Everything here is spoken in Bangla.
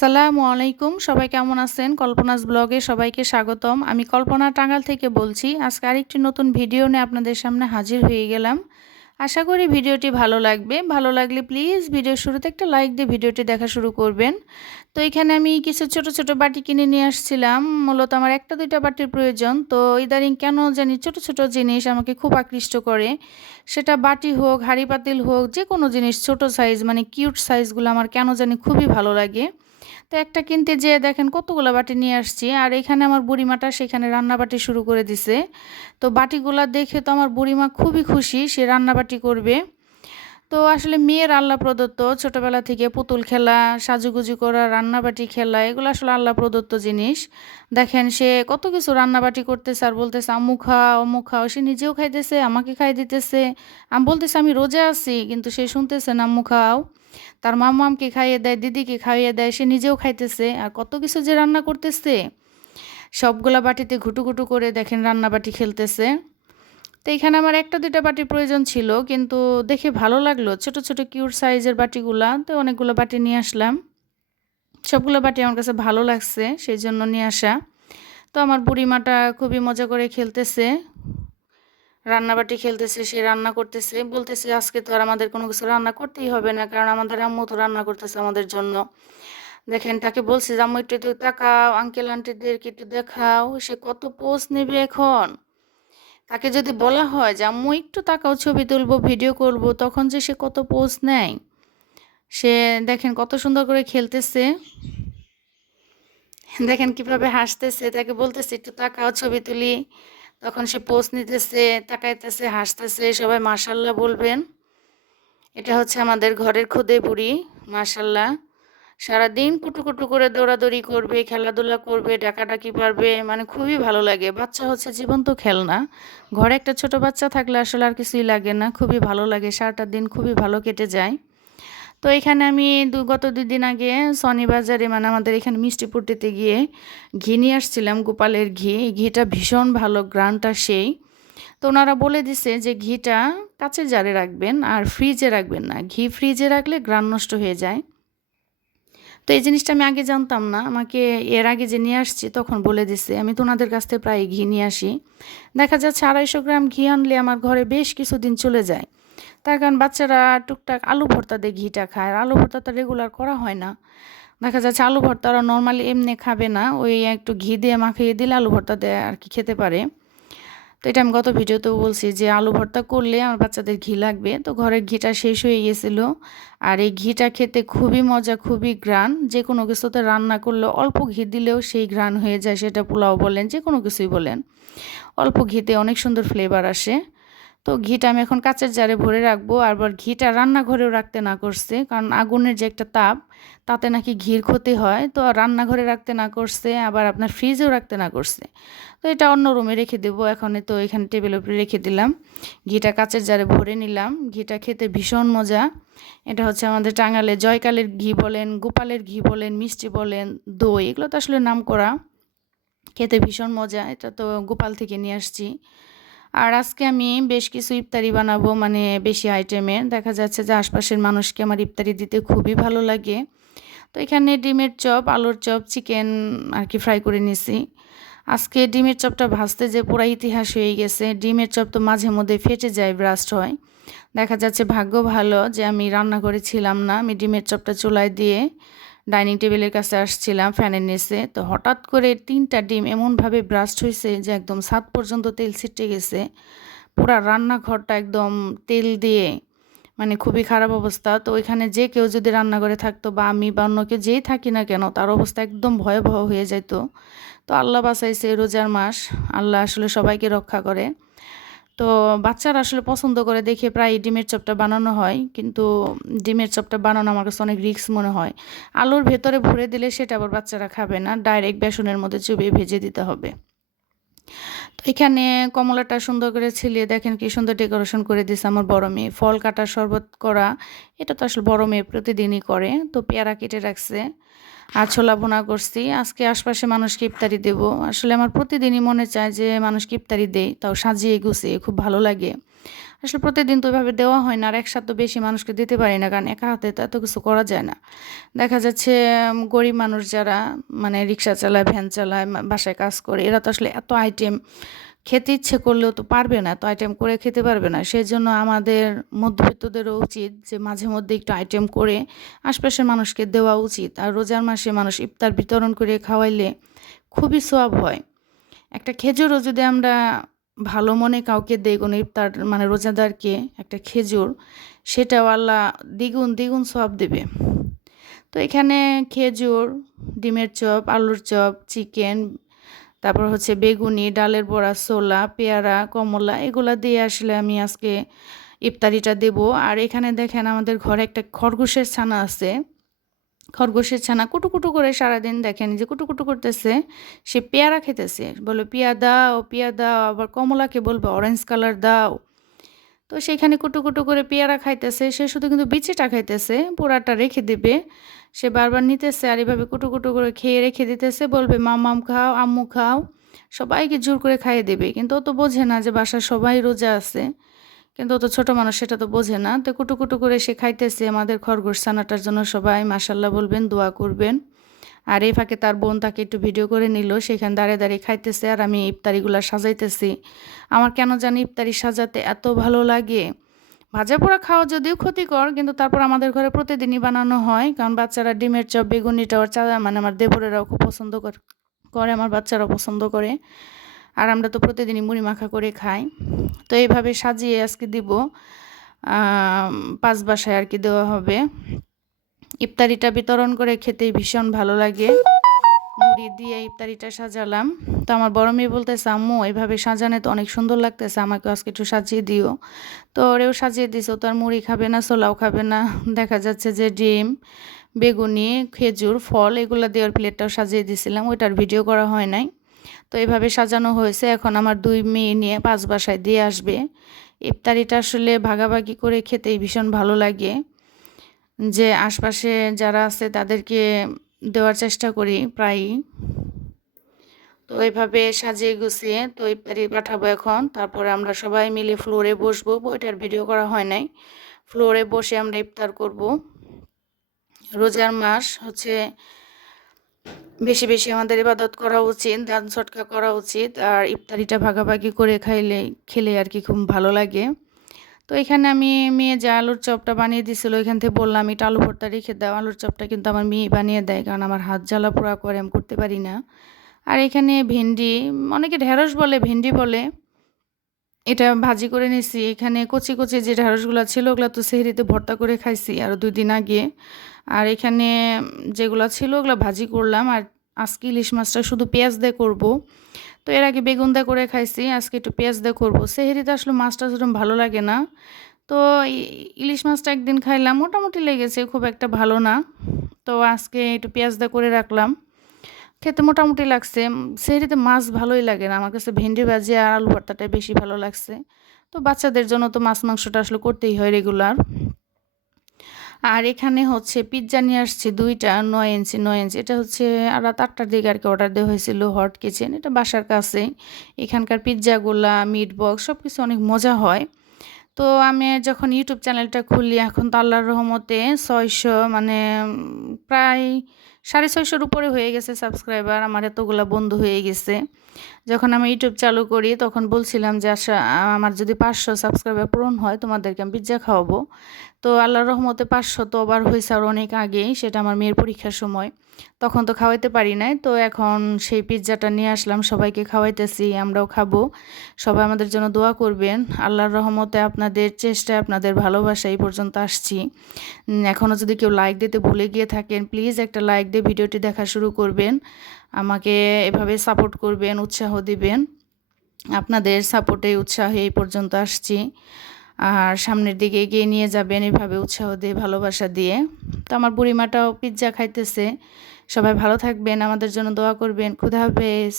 সালামু আলাইকুম। সবাই কেমন আছেন? কল্পনাস ব্লগে সবাইকে স্বাগতম। আমি কল্পনা টাঙ্গাল থেকে বলছি, আজকে আরেকটি নতুন ভিডিও নিয়ে আপনাদের সামনে হাজির হয়ে গেলাম। আশা করি ভিডিওটি ভালো লাগবে। ভালো লাগলে প্লিজ ভিডিওর শুরুতে একটা লাইক দিয়ে ভিডিওটি দেখা শুরু করবেন। তো এখানে আমি কিছু ছোট ছোট বাটি কিনে নিয়ে আসছিলাম। মূলত আমার একটা, দুইটা বাটির প্রয়োজন। তো ইদারিং কেন জানি ছোট ছোট জিনিস আমাকে খুব আকৃষ্ট করে। সেটা বাটি হোক, হাঁড়ি পাতিল হোক যে কোনো জিনিস ছোট সাইজ মানে কিউট সাইজগুলো আমার কেন জানি খুবই ভালো লাগে। তো একটা কিনতে যেয়ে দেখেন কতগুলো বাটি নিয়ে আসছি। আর এখানে আমার বুড়িমাটা সেখানে রান্নাবাটি শুরু করে দিছে। তো বাটিগুলো দেখে তো আমার বুড়িমা খুবই খুশি সে রান্নাবাটি করবে। তো আসলে মেয়ের আল্লাহ প্রদত্ত ছোটোবেলা থেকে পুতুল খেলা, সাজুগুজু করা, রান্নাবাটি খেলা, এগুলো আসলে আল্লাহ প্রদত্ত জিনিস। দেখেন সে কত কিছু রান্নাবাটি করতেছে আর বলতেছে, আম্মু খাও অম্মু খাও। সে নিজেও খাইতেছে, আমাকে খাই দিতেছে। আমি বলতেছে, আমি রোজা আছি, কিন্তু সে শুনতেছে না, আম্মু খাও। তার মামামকে খাইয়ে দেয়, দিদিকে খাইয়ে দেয়, সে নিজেও খাইতেছে। আর কত কিছু যে রান্না করতেছে, সবগুলা বাটিতে ঘুটু ঘুটু করে দেখেন রান্না বাটি খেলতেছে। তো এখানে আমার একটা দুটা বাটির প্রয়োজন ছিল, কিন্তু দেখে ভালো লাগল ছোট ছোট কিউট সাইজের বাটিগুলা। তো অনেকগুলো বাটি নিয়ে আসলাম। সবগুলো বাটি আমার কাছে ভালো লাগছে, সেই জন্য নিয়ে আসা। তো আমার বুড়িমাটা খুবই মজা করে খেলতেছে। রান্নাবাটি খেলতেছে, সে রান্না করতেছে। বলতেছে, আজকে তো আর আমাদের কোনো কিছু রান্না করতেই হবে না, কারণ আমাদের আম্মু তো রান্না করতেছে আমাদের জন্য। দেখেন, তাকে বলছে, যে আম্মু, একটু একটু তাকাও আঙ্কেল আন্টিদেরকে একটু দেখাও, সে কত পোজ নেবে এখন? তাকে যদি বলা হয় যে, আম্মু, একটু তাকাও, ছবি তুলবো ভিডিও করব, তখন যে সে কত পোজ নেয়। সে দেখেন, কত সুন্দর করে খেলতেছে। দেখেন, কীভাবে হাসতেছে, তাকে বলতেছে, একটু তাকাও, ছবি তুলি। তখন সে পোস্ট নিতেছে, তাকাইতেছে, হাসতেছে, সবাই মার্শাল্লাহ বলবেন। এটা হচ্ছে আমাদের ঘরের খুদে বুড়ি মার্শাল্লাহ সারাদিন কুটু কুটু করে দৌড়াদৌড়ি করবে, খেলাধুলা করবে, ডাকাডাকি পারবে মানে খুবই ভালো লাগে। বাচ্চা হচ্ছে জীবন্ত খেলনা। ঘরে একটা ছোট বাচ্চা থাকলে আসলে আর কিছুই লাগে না, খুবই ভালো লাগে। সারাটা দিন খুবই ভালো কেটে যায়। তো এখানে আমি গত দুই দিন আগে শনিবাজারে মানে আমাদের এখানে মিষ্টিপুটিতে গিয়ে ঘি নিয়ে আসছিলাম, গোপালের ঘি। এই ঘিটা ভীষণ ভালো, গ্রানটা সেই। তো ওনারা বলে দিছে যে ঘিটা কাঁচের জারে রাখবেন, আর ফ্রিজে রাখবেন না। ঘি ফ্রিজে রাখলে গ্রান নষ্ট হয়ে যায়। তো এই জিনিসটা আমি আগে জানতাম না। আমাকে এর আগে যে নিয়ে আসছি, তখন বলে দিছে, আমি তো ওনাদের কাছ থেকে প্রায় ঘি নিয়ে আসি। দেখা যাচ্ছে আড়াইশো গ্রাম ঘি আনলে আমার ঘরে বেশ কিছুদিন চলে যায়। তার কারণ বাচ্চারা টুকটাক আলু ভর্তা দিয়ে ঘিটা খায়, আর আলু ভর্তা তো রেগুলার করা হয় না। দেখা যাচ্ছে আলু ভর্তা ওরা নর্মালি এমনি খাবে না, ওই একটু ঘি দিয়ে মাখিয়ে দিলে আলু ভর্তা দিয়ে আর কি খেতে পারে। তো এটা আমি গত ভিডিওতেও বলছি যে আলু ভর্তা করলে আমার বাচ্চাদের ঘি লাগবে। তো ঘরের ঘিটা শেষ হয়ে গিয়েছিল, আর এই ঘিটা খেতে খুবই মজা, খুবই গ্রান যে কোনো কিছুতে রান্না করলে অল্প ঘি দিলেও সেই ঘ্রাণ হয়ে যায়, সেটা পোলাও বলেন যে কোনো কিছুই বলেন। অল্প ঘিতে অনেক সুন্দর ফ্লেভার আসে। তো ঘিটা আমি এখন কাঁচের জারে ভরে রাখব। আবার ঘিটা রান্নাঘরেও রাখতে না করছে, কারণ আগুনের যে একটা তাপ, তাতে নাকি ঘির ক্ষতি হয়। তো রান্নাঘরে রাখতে না করছে, আবার আপনার ফ্রিজেও রাখতে না করছে। তো এটা অন্য রুমে রেখে দেবো, এখন তো এখানে টেবিলের উপরে রেখে দিলাম। ঘিটা কাঁচের জারে ভরে নিলাম, ঘিটা খেতে ভীষণ মজা। এটা হচ্ছে আমাদের টাঙ্গালে জয়কালের ঘি বলেন, গোপালের ঘি বলেন, মিষ্টি বলেন, দই, এগুলো তো আসলে নাম করা খেতে ভীষণ মজা, এটা তো গোপাল থেকে নিয়ে আসছি। আর আজকে আমি বেশ কিছু ইফতারি বানাবো মানে বেশি আইটেমের দেখা যাচ্ছে যে আশপাশের মানুষকে আমার ইফতারি দিতে খুবই ভালো লাগে। তো এখানে ডিমের চপ, আলুর চপ চিকেন আর কি ফ্রাই করে নিছি। আজকে ডিমের চপটা ভাজতে যে পুরো ইতিহাস হয়ে গেছে, ডিমের চপ তো মাঝে মধ্যে ফেটে যায় ব্রাস্ট হয়। দেখা যাচ্ছে ভাগ্য ভালো যে আমি রান্না করেছিলাম না, আমি ডিমের চপটা চুলায় দিয়ে ডাইনিং টেবিলের কাছে আসছিলাম ফ্যানের নিচে। তো হঠাৎ করে তিনটা ডিম এমনভাবে ব্রাস্ট হয়েছে যে একদম সাত পর্যন্ত তেল ছিটে গেছে। পুরা রান্নাঘরটা একদম তেল দিয়ে মানে খুবই খারাপ অবস্থা। তো ওইখানে যে কেউ যদি রান্নাঘরে থাকতো বা আমি বা অন্য কেউ যেই থাকি না কেন, তার অবস্থা একদম ভয়াবহ হয়ে যেত তো আল্লাহ বাসাইছে রোজার মাস। আল্লাহ আসলে সবাইকে রক্ষা করে। তো বাচ্চারা আসলে পছন্দ করে দেখে প্রায় ডিমের চপটা বানানো হয়, কিন্তু ডিমের চপটা বানানো আমার কাছে অনেক রিক্স মনে হয়। আলুর ভেতরে ভরে দিলে সেটা আবার বাচ্চারা খাবে না, ডাইরেক্ট বেসনের মধ্যে চুবিয়ে ভেজে দিতে হবে। তো এখানে কমলাটা সুন্দর করে ছিলিয়ে দেখেন কি সুন্দর ডেকোরেশন করে দিছে আমার বড় মেয়ে। ফল কাটার শরবত করা, এটা তো আসলে বড় মেয়ে প্রতিদিনই করে, তো পেয়ারা কেটে রাখছে। আর ছোলা বোনা করছি। আজকে আশপাশে মানুষকে ইফতারি দেব। আসলে আমার প্রতিদিনই মনে চায় যে মানুষকে ইফতারি দেয় তাও সাজিয়ে গুছিয়ে, খুব ভালো লাগে। আসলে প্রতিদিন তো ওইভাবে দেওয়া হয় না, আর একসাথে তো বেশি মানুষকে দিতে পারি না, কারণ একা হাতে তো এত কিছু করা যায় না। দেখা যাচ্ছে গরিব মানুষ যারা মানে রিক্সা চালায়, ভ্যান চালায় বাসায় কাজ করে, এরা তো আসলে এত আইটেম খেতে ইচ্ছে করলেও তো পারবে না তো আইটেম করে খেতে পারবে না। সেই জন্য আমাদের মধ্যবিত্তদেরও উচিত যে মাঝে মধ্যে একটু আইটেম করে আশপাশের মানুষকে দেওয়া উচিত, আর রোজার মাসে মানুষ ইফতার বিতরণ করে খাওয়াইলে খুবই সোয়াব হয়। একটা খেজুরও যদি আমরা ভালো মনে কাউকে দেই কোনো ইফতার মানে রোজাদারকে একটা খেজুর, সেটাও আল্লাহ দ্বিগুণ দ্বিগুণ সব দেবে। তো এখানে খেজুর, ডিমের চপ, আলুর চপ, চিকেন, তারপর হচ্ছে বেগুনি, ডালের বড়া, ছোলা, পেয়ারা, কমলা, এগুলা দিয়ে আসলে আমি আজকে ইফতারিটা দেব। আর এখানে দেখেন আমাদের ঘরে একটা খরগোশের ছানা আছে। খরগোশের ছানা কুটু কুটু করে সারাদিন দেখেন যে কুটু কুটু করতেছে, সে পেয়ারা খেতেছে। বলে, পেয়া দাও পেয়া দাও, আবার কমলাকে বলবে অরেঞ্জ কালার দাও। তো সেখানে কুটু কুটু করে পেয়ারা খাইতেছে। সে শুধু কিন্তু বিচিটা খাইতেছে পোড়াটা রেখে দিবে। সে বারবার নিতেছে আর এভাবে কুটু কুটু করে খেয়ে রেখে দিতেছে। বলবে মামাম খাও, আম্মু খাও। সবাইকে জোর করে খাইয়ে দেবে। কিন্তু ও তো বোঝে না যে বাসার সবাই রোজা আছে। কিন্তু ও তো ছোটো মানুষ, সেটা তো বোঝে না। তো কুটু কুটু করে সে খাইতেছে, আমাদের খরগোশ ছানাটার জন্য সবাই মাসাল্লাহ বলবেন, দোয়া করবেন। আর এই ফাঁকে তার বোন তাকে একটু ভিডিও করে নিল, সেখানে দাঁড়িয়ে দাঁড়িয়ে খাইতেছে আর আমি ইফতারিগুলা সাজাইতেছি। আমার কেন জানি ইফতারি সাজাতে এত ভালো লাগে। ভাজা পোড়া খাওয়া যদিও ক্ষতিকর, কিন্তু তারপর আমাদের ঘরে প্রতিদিনই বানানো হয়, কারণ বাচ্চারা ডিমের চপ বেগুনিটা ওর চা মানে আমার দেবরেরাও খুব পছন্দ করে, আমার বাচ্চারাও পছন্দ করে। আর আমরা তো প্রতিদিনই মুড়ি মাখা করে খাই। তো এইভাবে সাজিয়ে আজকে দিব। পাঁচ বাসায় আর কি দেওয়া হবে। ইফতারিটা বিতরণ করে খেতেই ভীষণ ভালো লাগে। মুড়ি দিয়ে ইফতারিটা সাজালাম। তো আমার বড় মেয়ে বলতেছে, আম্মু এভাবে সাজানে তো অনেক সুন্দর লাগতেছে, আমাকে আজকে একটু সাজিয়ে দিও। তো ওরেও সাজিয়ে দিছে তো আর মুড়ি খাবে না ছোলাও খাবে না। দেখা যাচ্ছে যে ডিম, বেগুনি, খেজুর, ফল, এগুলো দিয়ে ওর প্লেটটাও সাজিয়ে দিয়েছিলাম ওইটার ভিডিও করা হয় নাই। তো এভাবে সাজানো হয়েছে। এখন আমার দুই মেয়ে নিয়ে পাঁচ বাসায় দিয়ে আসবে। ইফতারিটা আসলে ভাগাভাগি করে খেতেই ভীষণ ভালো লাগে। যে আশপাশে যারা আছে তাদেরকে দেওয়ার চেষ্টা করি প্রায়ই। তো এইভাবে সাজিয়ে গুছিয়ে তো ইফতারি পাঠাবো এখন। তারপরে আমরা সবাই মিলে ফ্লোরে বসবো। ওইটার ভিডিও করা হয় নাই। ফ্লোরে বসে আমরা ইফতার করব। রোজার মাস হচ্ছে বেশি বেশি আমাদের ইবাদত করা উচিত, দান সটকা করা উচিত, আর ইফতারিটা ভাগাভাগি করে খাইলে, খেলে আর কি খুব ভালো লাগে। তো এখানে আমি মেয়ে যে আলুর চপটা বানিয়ে দিছিল এখান থেকে বললাম, এটা আলু ভর্তা রেখে দাও, আলুর চপটা কিন্তু আমার মেয়ে বানিয়ে দেয়, কারণ আমার হাত জ্বালা পোড়া করে, আমি করতে পারি না। আর এখানে ভেন্ডি, অনেকে ঢেঁড়স বলে, ভেন্ডি বলে, এটা ভাজি করে নিছি। এখানে কচি কচি যে ঢেঁড়সগুলো ছিল, ওগুলো তো সেহরিতে ভর্তা করে খাইছি আরও দুই দিন আগে। আর এখানে যেগুলো ছিল ওগুলো ভাজি করলাম। আর আজকে ইলিশ মাছটা শুধু পেঁয়াজ দিয়ে করব। তো এর আগে বেগুন দিয়ে করে খাইছি, আজকে একটু পেঁয়াজ দিয়ে করব। সেহেরিতে আসলে মাছটা সেরকম ভালো লাগে না। তো ইলিশ মাছটা একদিন খাইলাম, মোটামুটি লেগেছে, খুব একটা ভালো না। তো আজকে একটু পেঁয়াজ দিয়ে করে রাখলাম। খেতে মোটামুটি লাগছে। সেহরিতে মাছ ভালোই লাগে না। আমার কাছে ভেন্ডি ভাজি আর আলু ভর্তাটাই বেশি ভালো লাগছে। তো বাচ্চাদের জন্য তো মাছ মাংসটা আসলে করতেই হয় রেগুলার। আর এখানে হচ্ছে পিৎজা নিয়ে আসছে দুইটা, নয় ইঞ্চি নয় ইঞ্চি। এটা হচ্ছে রাত আটটার দিকে আর কি অর্ডার দেওয়া হয়েছিল হট কিচেন এটা বাসার কাছে এখানকার পিৎজাগুলা মিট বক্স সব কিছু অনেক মজা হয়। তো আমি যখন ইউটিউব চ্যানেলটা খুলি, এখন তো আল্লাহর রহমতে ছয়শো মানে প্রায় সাড়ে ছয়শোর উপরে হয়ে গেছে সাবস্ক্রাইবার আমার এতগুলা বন্ধু হয়ে গেছে। যখন আমি ইউটিউব চালু করি, তখন বলছিলাম যে, আশা, আমার যদি পাঁচশো সাবস্ক্রাইবার পূরণ হয়, তোমাদেরকে আমি পিৎজা খাওয়াবো। তো আল্লাহর রহমতে পাঁচশো তো আবার হয়েছে আর অনেক আগেই, সেটা আমার মেয়ের পরীক্ষার সময়। তখন তো খাওয়াইতে পারি নাই, তো এখন সেই পিৎজাটা নিয়ে আসলাম, সবাইকে খাওয়াইতেছি, আমরাও খাব। সবাই আমাদের জন্য দোয়া করবেন। আল্লাহর রহমতে আপনাদের চেষ্টায় আপনাদের ভালোবাসা এই পর্যন্ত আসছি। এখনও যদি কেউ লাইক দিতে ভুলে গিয়ে থাকেন প্লিজ একটা লাইক দিয়ে ভিডিওটি দেখা শুরু করবেন। আমাকে এভাবে সাপোর্ট করবেন, উৎসাহ দিবেন। আপনাদের সাপোর্টে উৎসাহে এই পর্যন্ত আসছি। আর সামনের দিকে এগিয়ে নিয়ে যাবেন এভাবে উৎসাহ দিয়ে, ভালোবাসা দিয়ে। তো আমার বুড়িমাটাও পিৎজা খাইতেছে। সবাই ভালো থাকবেন, আমাদের জন্য দোয়া করবেন। খুদা হাফেজ।